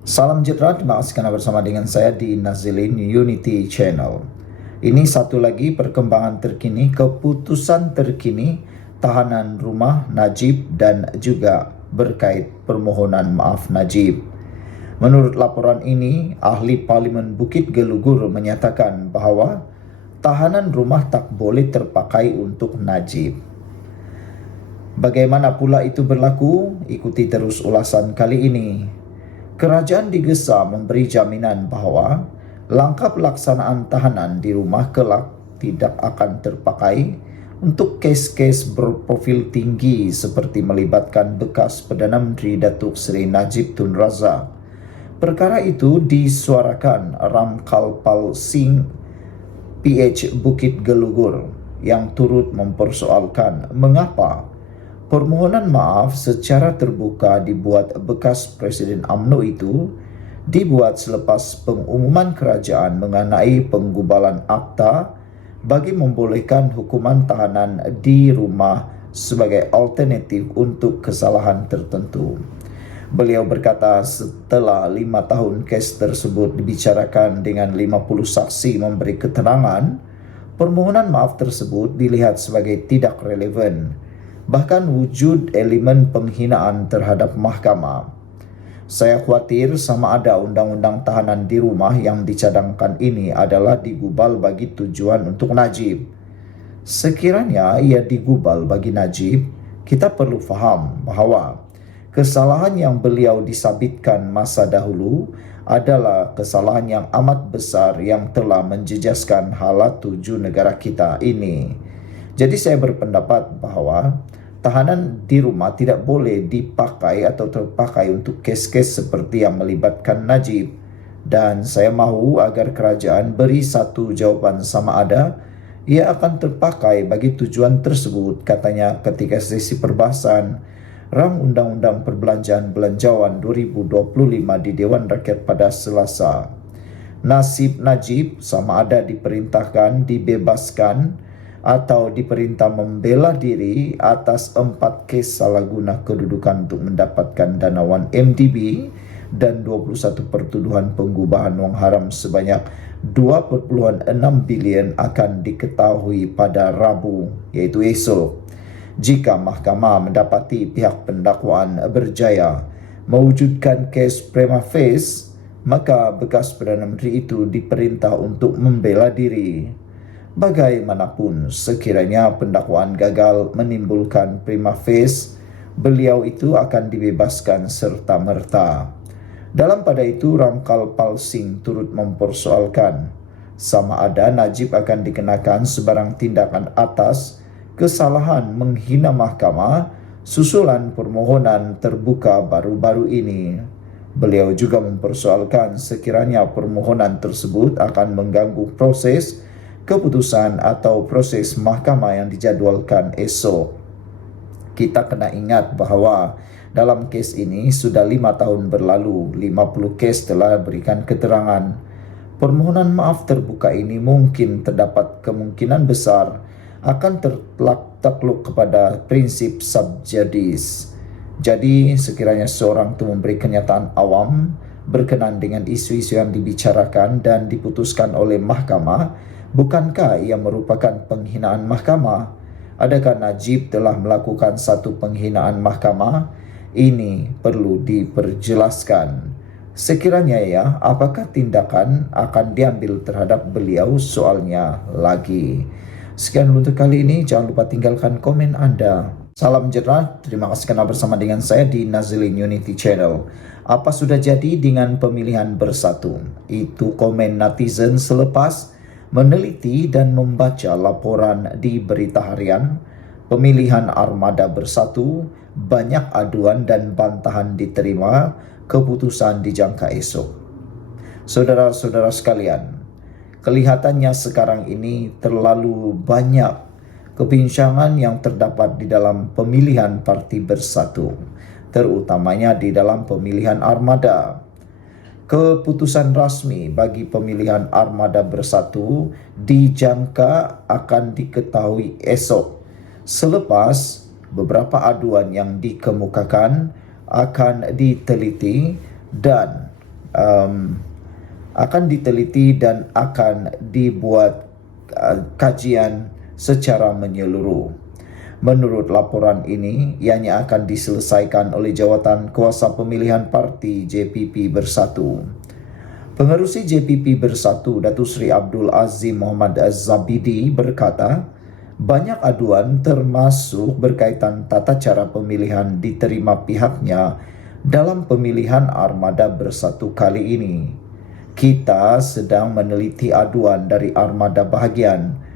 Salam sejahtera, terima kasih karena bersama dengan saya di Nazilin Unity Channel. Ini satu lagi perkembangan terkini, keputusan terkini tahanan rumah Najib dan juga berkait permohonan maaf Najib. Menurut laporan ini, ahli Parlimen Bukit Gelugur menyatakan bahawa tahanan rumah tak boleh terpakai untuk Najib. Bagaimana pula itu berlaku? Ikuti terus ulasan kali ini. Kerajaan digesa memberi jaminan bahawa langkah pelaksanaan tahanan di rumah kelak tidak akan terpakai untuk kes-kes berprofil tinggi seperti melibatkan bekas Perdana Menteri Datuk Seri Najib Tun Razak. Perkara itu disuarakan Ramkalpal Singh PH Bukit Gelugur yang turut mempersoalkan mengapa permohonan maaf secara terbuka dibuat bekas Presiden UMNO itu dibuat selepas pengumuman kerajaan mengenai penggubalan akta bagi membolehkan hukuman tahanan di rumah sebagai alternatif untuk kesalahan tertentu. Beliau berkata setelah 5 tahun kes tersebut dibicarakan dengan 50 saksi memberi keterangan, permohonan maaf tersebut dilihat sebagai tidak relevan. Bahkan wujud elemen penghinaan terhadap mahkamah. Saya khawatir sama ada undang-undang tahanan di rumah yang dicadangkan ini adalah digubal bagi tujuan untuk Najib. Sekiranya ia digubal bagi Najib, kita perlu faham bahawa kesalahan yang beliau disabitkan masa dahulu adalah kesalahan yang amat besar yang telah menjejaskan halat tuju negara kita ini. Jadi saya berpendapat bahawa tahanan di rumah tidak boleh dipakai atau terpakai untuk kes-kes seperti yang melibatkan Najib. Dan saya mahu agar kerajaan beri satu jawapan sama ada ia akan terpakai bagi tujuan tersebut, katanya ketika sesi perbahasan Rang Undang-Undang Perbelanjaan Belanjawan 2025 di Dewan Rakyat pada Selasa. Nasib Najib sama ada diperintahkan dibebaskan atau diperintah membela diri atas 4 kes salah guna kedudukan untuk mendapatkan dana 1MDB dan 21 pertuduhan penggubahan wang haram sebanyak 2.6 bilion akan diketahui pada Rabu, iaitu esok. Jika mahkamah mendapati pihak pendakwaan berjaya mewujudkan kes prima facie, maka bekas Perdana Menteri itu diperintah untuk membela diri. Bagaimanapun, sekiranya pendakwaan gagal menimbulkan prima facie, beliau itu akan dibebaskan serta-merta. Dalam pada itu, Ramkalpal Singh turut mempersoalkan sama ada Najib akan dikenakan sebarang tindakan atas kesalahan menghina mahkamah susulan permohonan terbuka baru-baru ini. Beliau juga mempersoalkan sekiranya permohonan tersebut akan mengganggu proses keputusan atau proses mahkamah yang dijadualkan esok. Kita kena ingat bahawa dalam kes ini sudah 5 tahun berlalu, 50 kes telah berikan keterangan. Permohonan maaf terbuka ini mungkin terdapat kemungkinan besar akan tertakluk kepada prinsip sub judice. Jadi sekiranya seorang itu memberi kenyataan awam berkenan dengan isu-isu yang dibicarakan dan diputuskan oleh mahkamah, bukankah ia merupakan penghinaan mahkamah? Adakah Najib telah melakukan satu penghinaan mahkamah? Ini perlu diperjelaskan. Sekiranya ya, apakah tindakan akan diambil terhadap beliau? Soalnya lagi. Sekian untuk kali ini, jangan lupa tinggalkan komen Anda. Salam sejahtera, terima kasih karena bersama dengan saya di Nazilin Unity Channel. Apa sudah jadi dengan pemilihan bersatu? Itu komen netizen selepas meneliti dan membaca laporan di berita harian pemilihan armada bersatu, banyak aduan dan bantahan diterima, keputusan dijangka esok. Saudara-saudara sekalian, kelihatannya sekarang ini terlalu banyak kebincangan yang terdapat di dalam pemilihan parti bersatu, terutamanya di dalam pemilihan armada. Keputusan rasmi bagi pemilihan armada bersatu dijangka akan diketahui esok selepas beberapa aduan yang dikemukakan akan diteliti dan akan diteliti dan akan dibuat kajian secara menyeluruh. Menurut laporan ini, ianya akan diselesaikan oleh Jawatan Kuasa Pemilihan Parti JPP Bersatu. Pengerusi JPP Bersatu, Datuk Seri Abdul Azim Muhammad Az-Zabidi berkata, banyak aduan termasuk berkaitan tata cara pemilihan diterima pihaknya dalam pemilihan Armada Bersatu kali ini. Kita sedang meneliti aduan dari armada bahagian.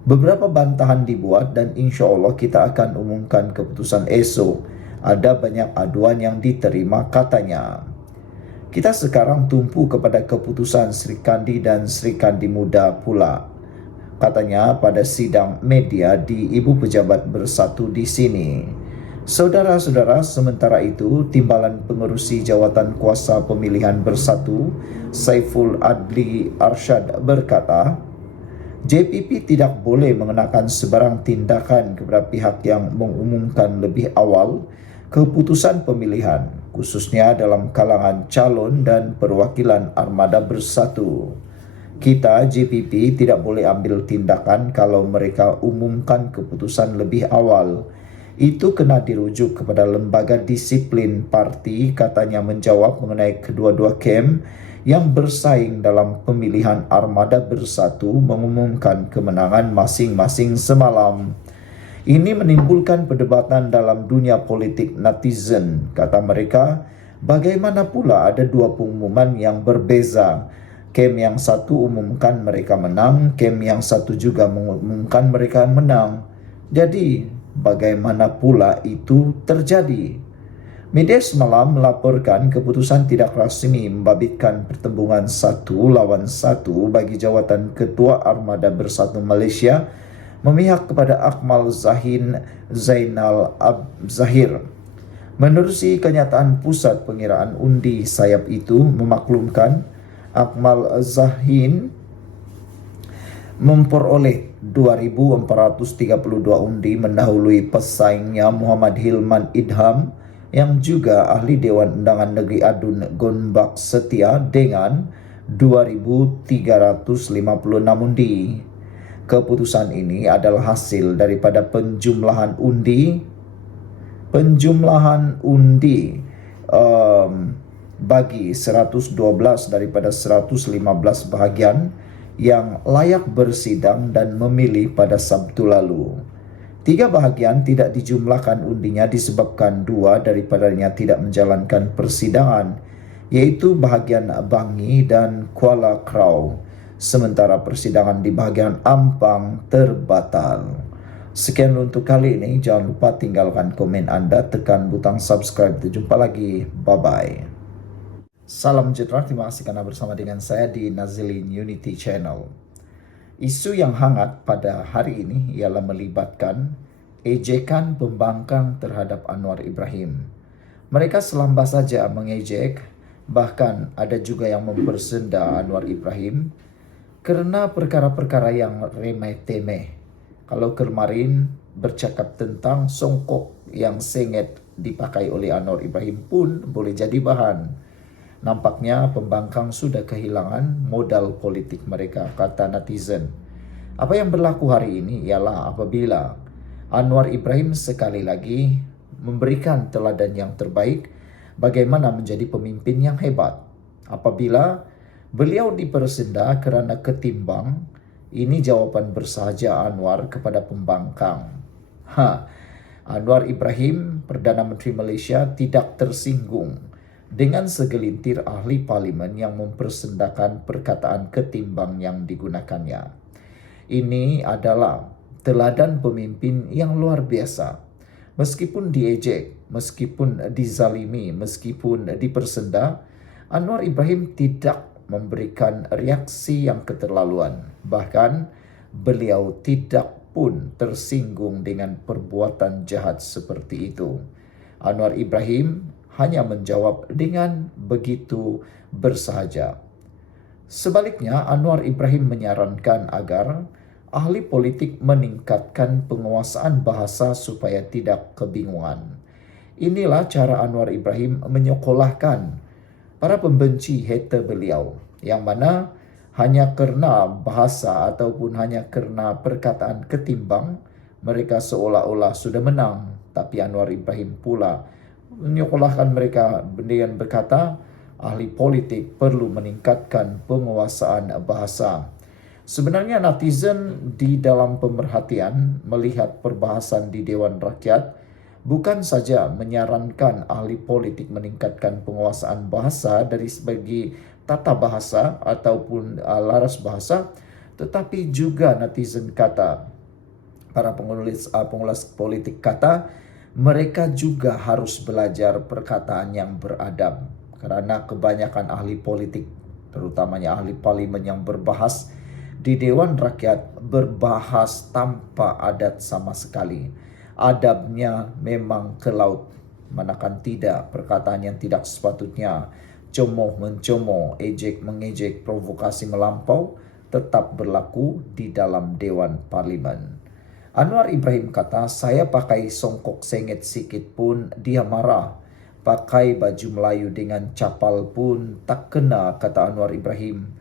Beberapa bantahan dibuat dan insya Allah kita akan umumkan keputusan esok. Ada banyak aduan yang diterima, katanya. Kita sekarang tumpu kepada keputusan Sri Kandi dan Sri Kandi Muda pula, katanya pada sidang media di Ibu Pejabat Bersatu di sini. Saudara-saudara, sementara itu, Timbalan Pengerusi Jawatan Kuasa Pemilihan Bersatu, Saiful Adli Arsyad berkata, JPP tidak boleh mengenakan sebarang tindakan kepada pihak yang mengumumkan lebih awal keputusan pemilihan, khususnya dalam kalangan calon dan perwakilan Armada Bersatu. Kita, JPP, tidak boleh ambil tindakan kalau mereka umumkan keputusan lebih awal. Itu kena dirujuk kepada lembaga disiplin parti, katanya menjawab mengenai kedua-dua kem yang bersaing dalam pemilihan Armada Bersatu mengumumkan kemenangan masing-masing semalam. Ini menimbulkan perdebatan dalam dunia politik netizen. Kata mereka, bagaimana pula ada dua pengumuman yang berbeza. Kem yang satu umumkan mereka menang, kem yang satu juga mengumumkan mereka menang. Jadi, bagaimana pula itu terjadi? Media semalam melaporkan keputusan tidak rasmi membabitkan pertembungan 1-1 bagi jawatan Ketua Armada Bersatu Malaysia memihak kepada Akmal Zainal Zahir. Menerusi kenyataan pusat pengiraan undi sayap itu memaklumkan Akmal Zahin memperoleh 2,432 undi mendahului pesaingnya Muhammad Hilman Idham yang juga ahli Dewan Undangan Negeri Adun Gonbak Setia dengan 2,356 undi. Keputusan ini adalah hasil daripada penjumlahan undi bagi 112 daripada 115 bahagian yang layak bersidang dan memilih pada Sabtu lalu. 3 bahagian tidak dijumlahkan undinya disebabkan 2 daripadanya tidak menjalankan persidangan, yaitu bahagian Bangi dan Kuala Krau. Sementara persidangan di bahagian Ampang terbatal. Sekian untuk kali ini. Jangan lupa tinggalkan komen anda, tekan butang subscribe. Jumpa lagi. Bye-bye. Salam sejahtera. Terima kasih karena bersama dengan saya di Nazilin Unity Channel. Isu yang hangat pada hari ini ialah melibatkan ejekan pembangkang terhadap Anwar Ibrahim. Mereka selamba saja mengejek, bahkan ada juga yang mempersenda Anwar Ibrahim kerana perkara-perkara yang remeh-temeh. Kalau kemarin bercakap tentang songkok yang sengit dipakai oleh Anwar Ibrahim pun boleh jadi bahan. Nampaknya pembangkang sudah kehilangan modal politik mereka, kata netizen. Apa yang berlaku hari ini ialah apabila Anwar Ibrahim sekali lagi memberikan teladan yang terbaik bagaimana menjadi pemimpin yang hebat. Apabila beliau dipersenda kerana ketimbang, ini jawapan bersahaja Anwar kepada pembangkang. Anwar Ibrahim, Perdana Menteri Malaysia, tidak tersinggung dengan segelintir ahli parlimen yang mempersendakan perkataan ketimbang yang digunakannya. Ini adalah teladan pemimpin yang luar biasa. Meskipun diejek, meskipun dizalimi, meskipun dipersenda, Anwar Ibrahim tidak memberikan reaksi yang keterlaluan. Bahkan beliau tidak pun tersinggung dengan perbuatan jahat seperti itu. Anwar Ibrahim hanya menjawab dengan begitu bersahaja. Sebaliknya, Anwar Ibrahim menyarankan agar ahli politik meningkatkan penguasaan bahasa supaya tidak kebingungan. Inilah cara Anwar Ibrahim menyekolahkan para pembenci hater beliau, yang mana hanya kerana bahasa ataupun hanya kerana perkataan ketimbang, mereka seolah-olah sudah menang. Tapi Anwar Ibrahim pula menyekolahkan mereka dengan berkata, ahli politik perlu meningkatkan penguasaan bahasa. Sebenarnya netizen di dalam pemerhatian melihat perbahasan di Dewan Rakyat bukan saja menyarankan ahli politik meningkatkan penguasaan bahasa dari segi tata bahasa ataupun laras bahasa, tetapi juga netizen kata, para pengulas politik kata, mereka juga harus belajar perkataan yang beradab, kerana kebanyakan ahli politik, terutamanya ahli parlimen yang berbahas di Dewan Rakyat, berbahas tanpa adat sama sekali. Adabnya memang ke laut, manakala tidak perkataan yang tidak sepatutnya, cemoh mencemoh, ejek mengejek, provokasi melampau tetap berlaku di dalam Dewan Parlimen. Anwar Ibrahim kata, saya pakai songkok sengit sikit pun dia marah. Pakai baju Melayu dengan capal pun tak kena, kata Anwar Ibrahim.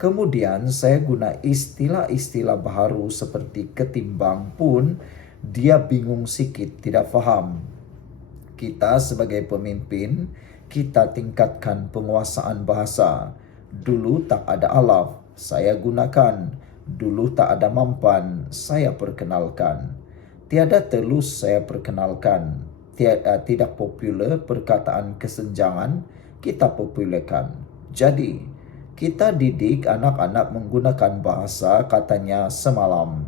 Kemudian saya guna istilah-istilah baharu seperti ketimbang pun dia bingung sikit, tidak faham. Kita sebagai pemimpin, kita tingkatkan penguasaan bahasa. Dulu tak ada alaf, saya gunakan. Dulu tak ada mampan, saya perkenalkan. Tiada telus, saya perkenalkan. Tidak popular perkataan kesenjangan, kita popularkan. Jadi, kita didik anak-anak menggunakan bahasa, katanya semalam.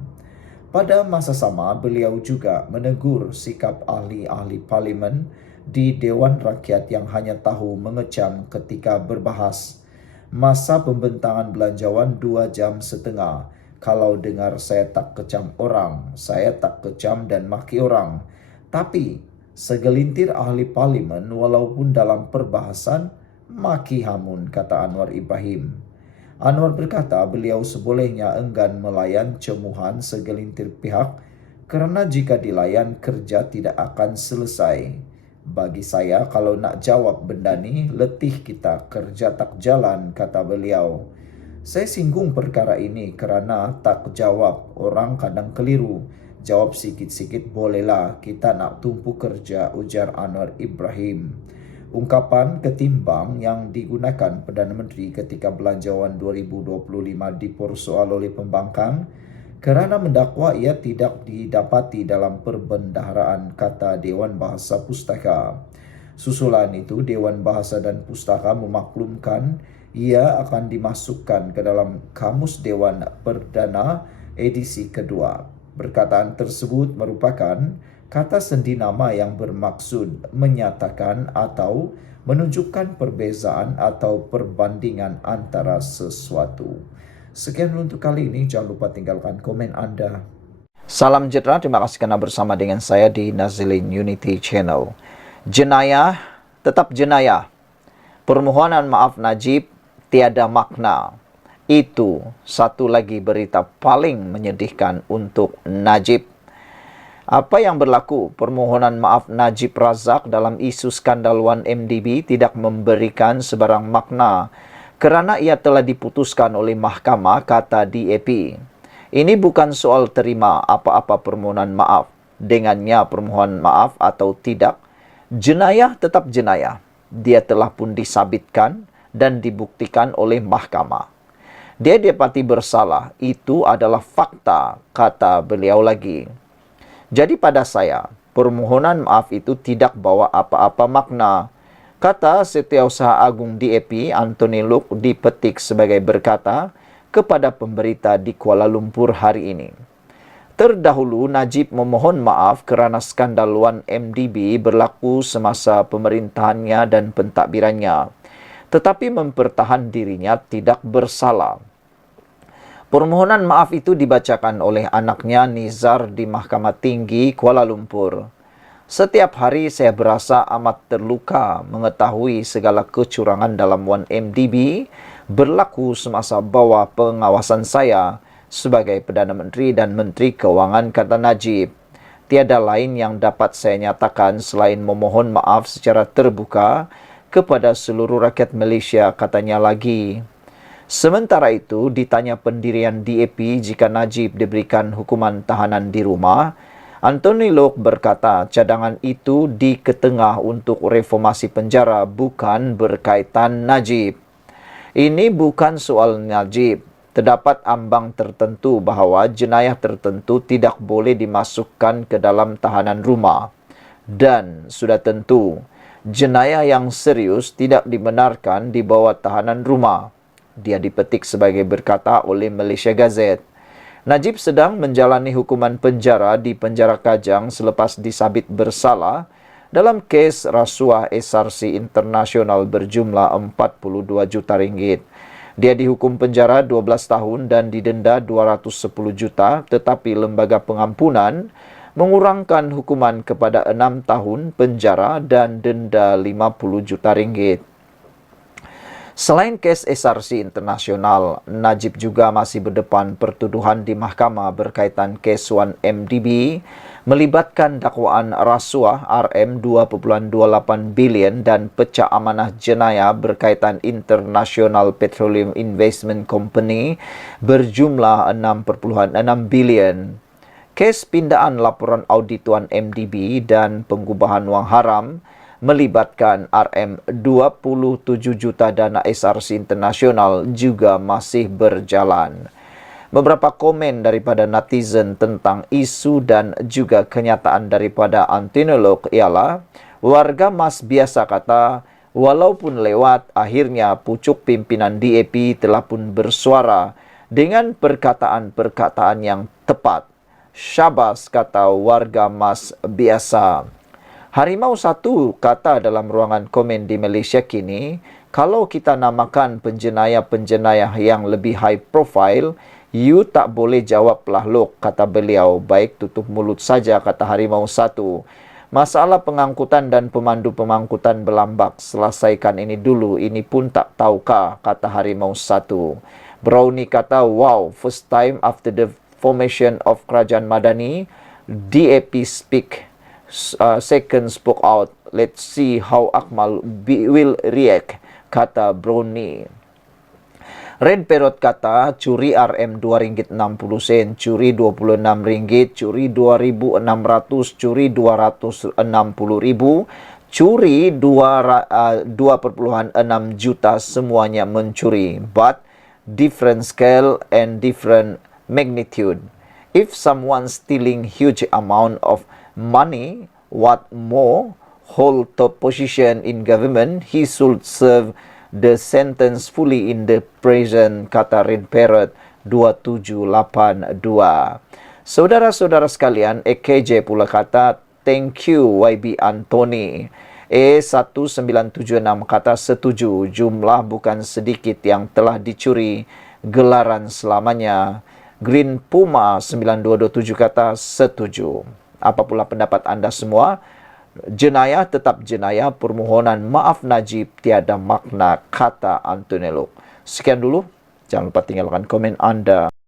Pada masa sama, beliau juga menegur sikap ahli-ahli parlimen di Dewan Rakyat yang hanya tahu mengecam ketika berbahas. Masa pembentangan belanjawan 2 jam setengah. Kalau dengar saya tak kecam orang, saya tak kecam dan maki orang. Tapi segelintir ahli parlimen walaupun dalam perbahasan maki hamun, kata Anwar Ibrahim. Anwar berkata beliau sebolehnya enggan melayan cemuhan segelintir pihak kerana jika dilayan kerja tidak akan selesai. Bagi saya kalau nak jawab benda ni letih kita, kerja tak jalan, kata beliau. Saya singgung perkara ini kerana tak jawab orang kadang keliru. Jawab sikit-sikit bolehlah, kita nak tumpu kerja, ujar Anwar Ibrahim. Ungkapan ketimbang yang digunakan Perdana Menteri ketika belanjawan 2025 dipersoal oleh pembangkang kerana mendakwa ia tidak didapati dalam perbendaharaan, kata Dewan Bahasa Pustaka. Susulan itu, Dewan Bahasa dan Pustaka memaklumkan ia akan dimasukkan ke dalam Kamus Dewan Perdana edisi kedua. Perkataan tersebut merupakan kata sendi nama yang bermaksud menyatakan atau menunjukkan perbezaan atau perbandingan antara sesuatu. Sekian untuk kali ini, jangan lupa tinggalkan komen Anda. Salam sejahtera, terima kasih kerana bersama dengan saya di Nazilin Unity Channel. Jenayah tetap jenayah. Permohonan maaf Najib tiada makna. Itu satu lagi berita paling menyedihkan untuk Najib. Apa yang berlaku? Permohonan maaf Najib Razak dalam isu skandal 1MDB tidak memberikan sebarang makna kerana ia telah diputuskan oleh mahkamah, kata DAP. Ini bukan soal terima apa-apa permohonan maaf. Dengannya permohonan maaf atau tidak, jenayah tetap jenayah. Dia telah pun disabitkan dan dibuktikan oleh mahkamah. Dia dapati bersalah, itu adalah fakta, kata beliau lagi. Jadi pada saya, permohonan maaf itu tidak bawa apa-apa makna. Kata Setiausaha Agung DAP, Anthony Luke, dipetik sebagai berkata kepada pemberita di Kuala Lumpur hari ini. Terdahulu, Najib memohon maaf kerana skandal 1MDB berlaku semasa pemerintahannya dan pentadbirannya, tetapi mempertahan dirinya tidak bersalah. Permohonan maaf itu dibacakan oleh anaknya Nizar di Mahkamah Tinggi Kuala Lumpur. Setiap hari saya berasa amat terluka mengetahui segala kecurangan dalam 1MDB berlaku semasa bawah pengawasan saya sebagai Perdana Menteri dan Menteri Kewangan, kata Najib. Tiada lain yang dapat saya nyatakan selain memohon maaf secara terbuka kepada seluruh rakyat Malaysia, katanya lagi. Sementara itu, ditanya pendirian DAP jika Najib diberikan hukuman tahanan di rumah, Anthony Loke berkata cadangan itu diketengah untuk reformasi penjara, bukan berkaitan Najib. Ini bukan soal Najib. Terdapat ambang tertentu bahawa jenayah tertentu tidak boleh dimasukkan ke dalam tahanan rumah. Dan sudah tentu, jenayah yang serius tidak dibenarkan di bawah tahanan rumah. Dia dipetik sebagai berkata oleh Malaysia Gazette. Najib sedang menjalani hukuman penjara di penjara Kajang selepas disabit bersalah dalam kes rasuah SRC Internasional berjumlah 42 juta ringgit. Dia dihukum penjara 12 tahun dan didenda 210 juta, tetapi lembaga pengampunan mengurangkan hukuman kepada 6 tahun penjara dan denda 50 juta ringgit. Selain kes SRC Internasional, Najib juga masih berdepan pertuduhan di mahkamah berkaitan kes 1MDB melibatkan dakwaan rasuah RM2.28 bilion dan pecah amanah jenayah berkaitan International Petroleum Investment Company berjumlah 6.6 bilion. Kes pindaan laporan audit 1MDB dan pengubahan wang haram melibatkan RM27 juta dana SRC Internasional juga masih berjalan. Beberapa komen daripada netizen tentang isu dan juga kenyataan daripada Anthony Loke ialah, warga Mas biasa kata, walaupun lewat, akhirnya pucuk pimpinan DAP telah pun bersuara dengan perkataan-perkataan yang tepat. Syabas, kata warga Mas biasa. Harimau Satu kata dalam ruangan komen di Malaysia kini, kalau kita namakan penjenayah-penjenayah yang lebih high profile, you tak boleh jawablah Loke, kata beliau. Baik tutup mulut saja, kata Harimau Satu. Masalah pengangkutan dan pemandu pemangkutan berlambak. Selesaikan ini dulu, ini pun tak tahukah, kata Harimau Satu. Brownie kata, wow, first time after the formation of Kerajaan Madani, DAP speak. Second spoke out. Let's see how Akmal will react, kata Brownie. Red Parrot kata curi RM RM2.60, curi RM26, curi RM2.600, curi RM260,000, curi RM2.6 juta, semuanya mencuri. But different scale and different magnitude. If someone stealing huge amount of money, what more, hold top position in government, he should serve the sentence fully in the prison, kata Red Parrot 2782. Saudara-saudara sekalian, EKJ pula kata, thank you YB Anthony. E1976 kata setuju, jumlah bukan sedikit yang telah dicuri, gelaran selamanya. Green Puma 9227 kata setuju. Apa pula pendapat anda semua? Jenayah tetap jenayah, permohonan maaf Najib tiada makna, kata Anthony Loke. Sekian dulu, jangan lupa tinggalkan komen anda.